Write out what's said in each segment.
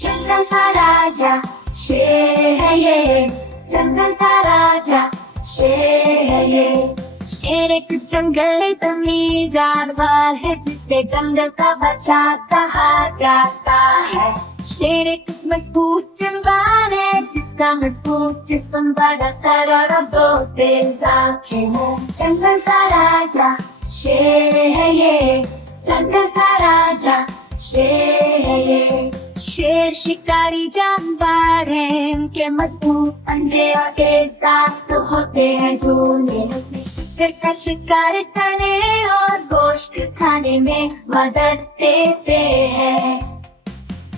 जंगल का राजा शेर है ये, जंगल का राजा शेर है ये। शेर एक जंगली जंगली जानवर है जिसे जंगल का बादशाह कहा जाता है। शेर एक मजबूत जवान है जिसका मजबूत जिस्म, बड़ा सर और दो तेज आंखें हैं। जंगल का राजा शेर है ये, जंगल का राजा शेर है ये। शेर शिकारी जानवर है, इनके मजबूत पंजे और तेज दांत होते हैं जो उन्हें शिकार का शिकार करने और गोश्त खाने में मदद देते हैं।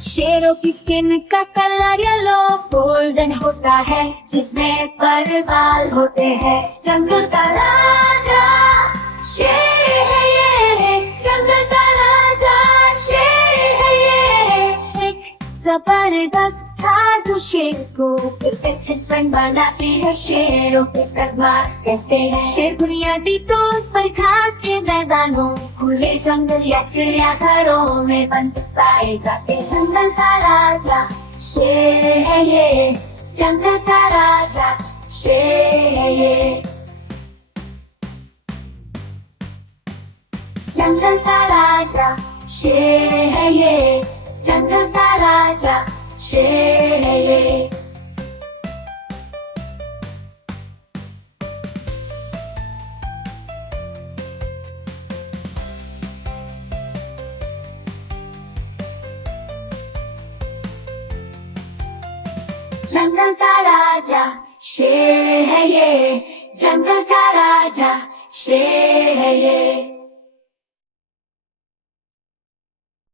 शेरों की स्किन का कलर येलो गोल्डन होता है जिसमें पर बाल होते हैं। जंगल का राजा शेर है ये, जंगल का राजा शेर है ये। एक जबरदस्त था जो शेर को बन बनाती है, शेरों के प्रवास कहते हैं। शेर बुनियादी तौर पर घास के मैदानों, खुले जंगल या चिड़ियाघरों में बंद पाए जाते हैं। जंगल का राजा शेर है ये, जंगल का राजा शेर है ये। जंगल का राजा शेर है ये, जंगल का राजा शेर है ये। जंगल का राजा शेर है ये, जंगल का राजा शेर है ये।